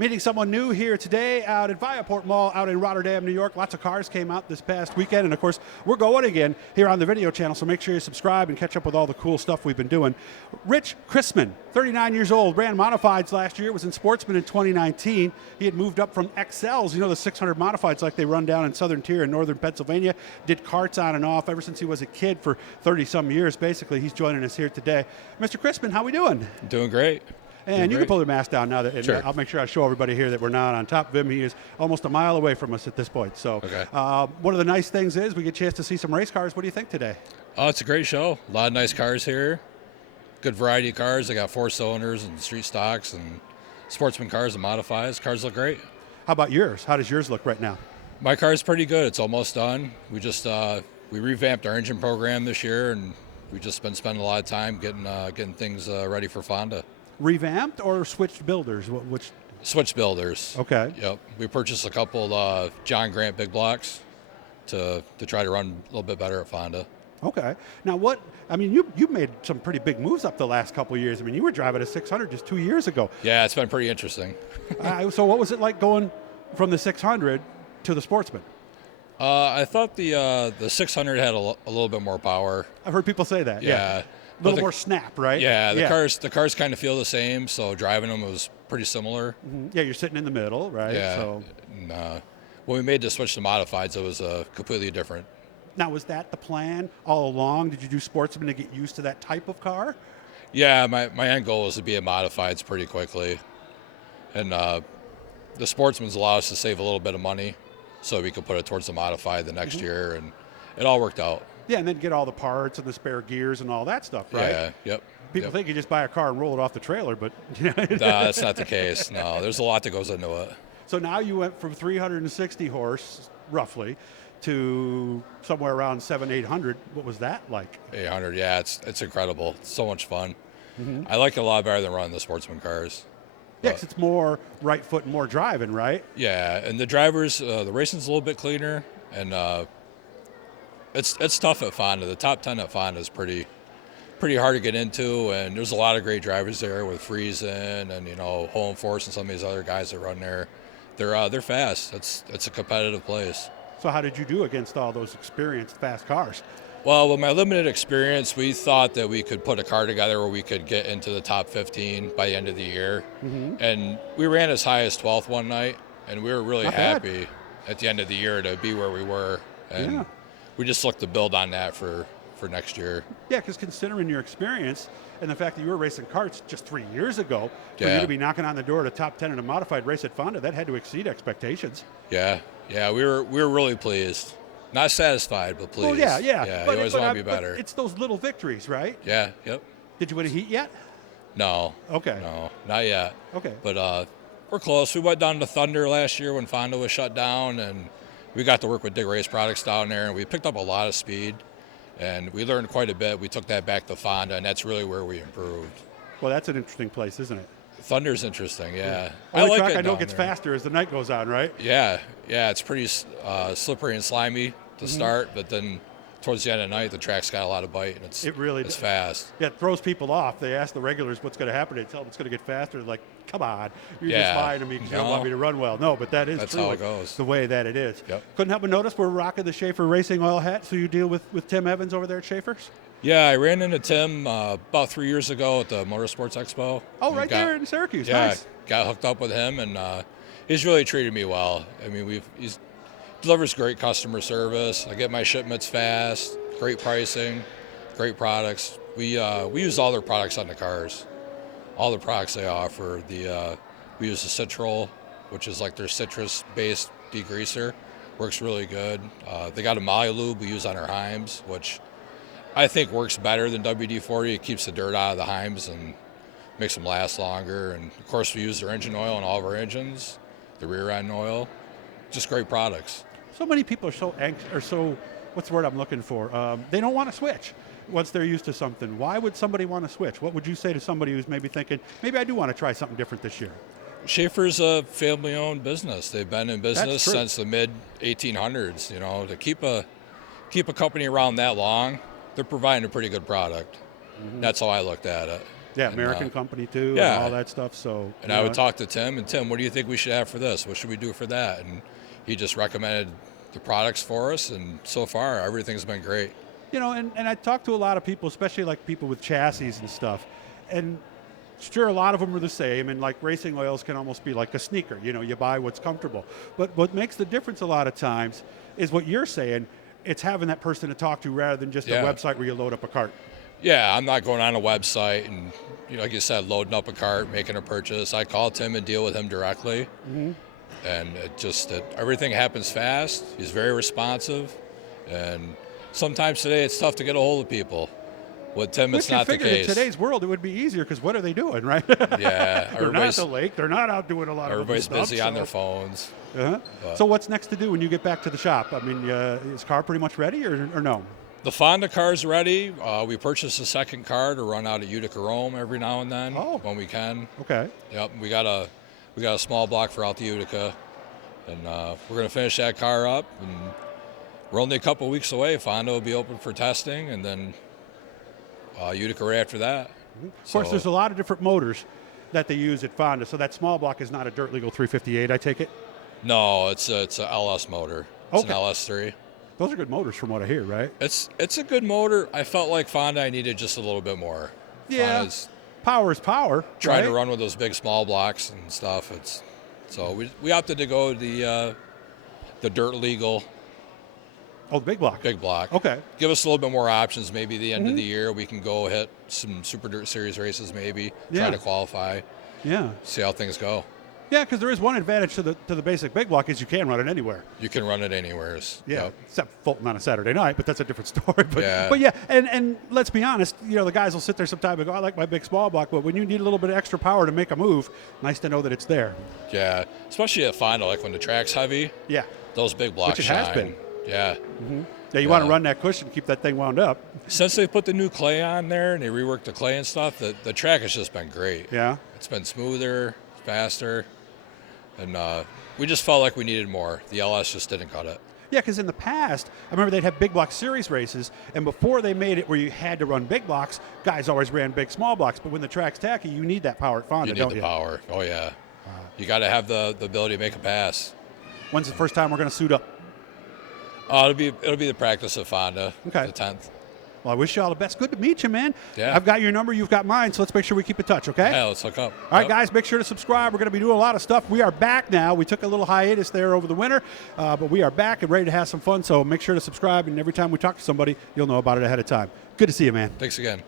Meeting someone new here today out at Viaport Mall out in Rotterdam, New York. Lots of cars came out this past weekend, and of course, we're going again here on the video channel, so make sure you subscribe and catch up with all the cool stuff we've been doing. Rich Christman, 39 years old, ran modifieds last year, was in Sportsman in 2019. He had moved up from XLs, you know, the 600 modifieds like they run down in Southern Tier in northern Pennsylvania, did karts on and off ever since he was a kid for 30-some years, basically. He's joining us here today. Mr. Christman, how we doing? Doing great. And you can pull the mask down now. And sure. I'll make sure I show everybody here that we're not on top of him. He is almost a mile away from us at this point. So okay. One of the nice things is we get a chance to see some race cars. What do you think today? Oh, it's a great show. A lot of nice cars here. Good variety of cars. They got 4 cylinders and street stocks and sportsman cars and modifieds. Cars look great. How about yours? How does yours look right now? My car's pretty good. It's almost done. We just we revamped our engine program this year, and we've just been spending a lot of time getting things ready for Fonda. Revamped or switched builders? Which? Switch builders. Okay. Yep. We purchased a couple John Grant big blocks to try to run a little bit better at Fonda. Okay. Now you've made some pretty big moves up the last couple of years. I mean, you were driving a 600 just 2 years ago. Yeah, it's been pretty interesting. So what was it like going from the 600 to the Sportsman? I thought the 600 had a little bit more power. I've heard people say that. Yeah. A little more snap, right? Yeah, the cars kind of feel the same, so driving them was pretty similar. Mm-hmm. Yeah, you're sitting in the middle, right? Yeah. So. And, when we made the switch to modifieds, it was completely different. Now, was that the plan all along? Did you do Sportsman to get used to that type of car? Yeah, my end goal was to be at modifieds pretty quickly. And the Sportsman's allowed us to save a little bit of money so we could put it towards the modified the next year, and it all worked out. Yeah, and then get all the parts and the spare gears and all that stuff, right? Yeah, yep. People think you just buy a car and roll it off the trailer, but No, that's not the case. No, there's a lot that goes into it. So now you went from 360 horse, roughly, to somewhere around 800. What was that like? 800, yeah, it's incredible. It's so much fun. Mm-hmm. I like it a lot better than running the Sportsman cars. Yeah, 'cause it's more right foot and more driving, right? Yeah, and the drivers, the racing's a little bit cleaner, and it's tough at Fonda. The top 10 at Fonda is pretty hard to get into, and there's a lot of great drivers there with Friesen and Home Force and some of these other guys that run there. They're fast. It's a competitive place. So how did you do against all those experienced fast cars? Well, with my limited experience, we thought that we could put a car together where we could get into the top 15 by the end of the year. Mm-hmm. And we ran as high as 12th one night, and we were really happy at the end of the year to be where we were. And we just looked to build on that for next year. Yeah, because considering your experience and the fact that you were racing karts just 3 years ago, for you to be knocking on the door at a top 10 in a modified race at Fonda, that had to exceed expectations. Yeah, we were really pleased. Not satisfied, but pleased. Well, yeah. Yeah, you always want to be better. It's those little victories, right? Yeah, yep. Did you win a heat yet? No. Okay. No, not yet. Okay. But we're close. We went down to Thunder last year when Fonda was shut down, and we got to work with Dig Race Products down there, and we picked up a lot of speed, and we learned quite a bit. We took that back to Fonda, and that's really where we improved. Well, that's an interesting place, isn't it? Thunder's interesting, yeah. I like track I know gets faster as the night goes on, right? Yeah, it's pretty slippery and slimy to start, but then towards the end of the night, the track's got a lot of bite, and it's fast. Yeah, it throws people off. They ask the regulars what's going to happen. They tell them it's going to get faster. They're like, come on, you're just lying to me because you don't want me to run well. No, but that's how it goes. The way that it is. Yep. Couldn't help but notice we're rocking the Schaefer Racing oil hat, so you deal with Tim Evans over there at Schaefer's? Yeah, I ran into Tim about 3 years ago at the Motorsports Expo. Oh, there in Syracuse. Yeah, nice. Got hooked up with him, and he's really treated me well. I mean, he delivers great customer service. I get my shipments fast, great pricing, great products. We use all their products on the cars, all the products they offer. We use the Citrol, which is like their citrus-based degreaser. Works really good. They got a Molly Lube we use on our Heims, which I think works better than WD-40. It keeps the dirt out of the Heims and makes them last longer. And of course, we use their engine oil in all of our engines, the rear end oil. Just great products. So many people are so anxious, or so, what's the word I'm looking for? They don't want to switch once they're used to something. Why would somebody want to switch? What would you say to somebody who's maybe thinking, maybe I do want to try something different this year? Schaefer's a family-owned business. They've been in business since the mid-1800s. To keep a company around that long, they're providing a pretty good product. Mm-hmm. That's how I looked at it. Yeah, And, American company too, yeah. and all that stuff. So, And I would talk to Tim, and Tim, what do you think we should have for this? What should we do for that? And he just recommended the products for us, and so far everything's been great. And I talk to a lot of people, especially like people with chassis and stuff, and sure, a lot of them are the same, and like racing oils can almost be like a sneaker. You buy what's comfortable. But what makes the difference a lot of times is what you're saying. It's having that person to talk to rather than just a website where you load up a cart. Yeah, I'm not going on a website and, like you said, loading up a cart, making a purchase. I call Tim and deal with him directly. Mm-hmm. And everything happens fast. He's very responsive. And sometimes today it's tough to get a hold of people. With Tim, it's not the case. In today's world, it would be easier because what are they doing, right? Yeah. They're not at the lake. They're not out doing a lot of Everybody's stuff, busy on their phones. Uh-huh. So what's next to do when you get back to the shop? I mean, is car pretty much ready or no? The Fonda car's ready. We purchased a second car to run out of Utica Rome every now and then when we can. Okay. Yep. We got a small block for out the Utica, and we're going to finish that car up. And we're only a couple weeks away. Fonda will be open for testing, and then Utica right after that. Of course, there's a lot of different motors that they use at Fonda, so that small block is not a dirt legal 358, I take it? No, it's a LS motor. It's an LS3. Those are good motors from what I hear, right? It's a good motor. I felt like Fonda I needed just a little bit more. Yeah, Fonda's power is power. Trying to right? run with those big small blocks and stuff. So we opted to go the dirt legal. Oh, the big block. Big block. Okay. Give us a little bit more options. Maybe the end of the year we can go hit some Super Dirt Series races. Maybe try to qualify. Yeah. See how things go. Yeah, because there is one advantage to the basic big block is you can run it anywhere. You can run it anywhere. Yeah, Yep. except Fulton on a Saturday night, but that's a different story. Yeah. But yeah, and let's be honest, the guys will sit there sometime and go, I like my big small block, but when you need a little bit of extra power to make a move, nice to know that it's there. Yeah, especially at Fonda, like when the track's heavy. Yeah. Those big blocks Which it has shine. been. Yeah. Mm-hmm. Yeah, you want to run that cushion, keep that thing wound up. Since they put the new clay on there and they reworked the clay and stuff, the track has just been great. Yeah. It's been smoother, faster, and we just felt like we needed more. The LS just didn't cut it. Yeah, because in the past, I remember they'd have big block series races, and before they made it where you had to run big blocks, guys always ran big small blocks. But when the track's tacky, you need that power at Fonda, You need the power. Oh, yeah. You got to have the ability to make a pass. When's the first time we're going to suit up? It'll be the practice of Fonda, Okay. the 10th. Well, I wish you all the best. Good to meet you, man. Yeah. I've got your number. You've got mine. So let's make sure we keep in touch, okay? Yeah, let's hook up. All right, guys, make sure to subscribe. We're going to be doing a lot of stuff. We are back now. We took a little hiatus there over the winter, but we are back and ready to have some fun. So make sure to subscribe, and every time we talk to somebody, you'll know about it ahead of time. Good to see you, man. Thanks again.